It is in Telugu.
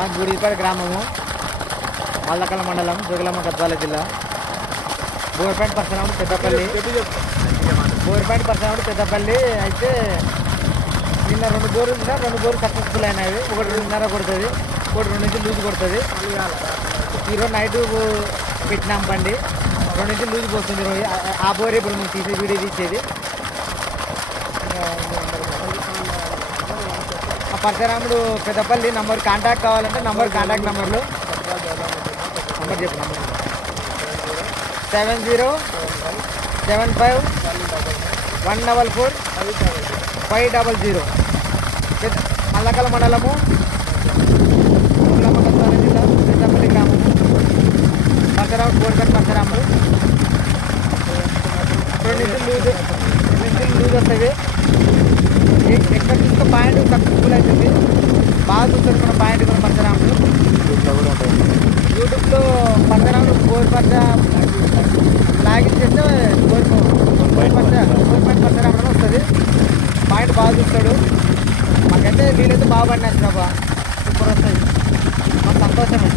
మా గుడిపేట గ్రామము, మల్లకల మండలం, జోగులాంబ గద్వాల జిల్లా. బోర్పాయింట్ పర్సనౌండ్ పెద్దపల్లి. బోర్పాయింట్ పర్సనౌండ్ పెద్దపల్లి. అయితే నిన్న 2 బోర్లు ఉందా, 2 బోర్లు సక్సెస్ఫుల్ అయినవి. ఒకటి 2.5 కొడుతుంది, ఒకటి 2 ఇంచులు లూజ్ కొడుతుంది. ఈరోజు నైట్ పెట్టినాం బండి, 2 ఇంచులు లూజ్ పోతుంది. ఆ బోర్ ఇప్పుడు మేము తీసి వీడియో తీసేది. పరశురాముడు పెద్దపల్లి. నంబర్ కాంటాక్ట్ కావాలంటే కాంటాక్ట్ నంబర్లు చెప్పు. నంబర్ 7075144500. మల్లకల మండలము, గద్వాల జిల్లా, పెద్దపల్లి గ్రామము. పరశురాముడు బోర్పాయింట్ పరశురాముడు. 2 ఇంచులు లూజ్ వస్తుంది. ఎక్కడ చూస్తే పాయింట్ సక్సెస్ఫుల్ అవుతుంది. బాగా చూస్తుంది మన పాయింట్ కూడా పరశురాముడు. యూట్యూబ్లో పరశురాముడు బోర్పాయింట్ లాగిన్ చేస్తే బోర్పాయింట్ పరశురాముడు వస్తుంది. పాయింట్ బాగా చూస్తాడు. మాకైతే వీలైతే బాగా పడినారు బాబా, సూపర్ వస్తుంది. మాకు సంతోషమే.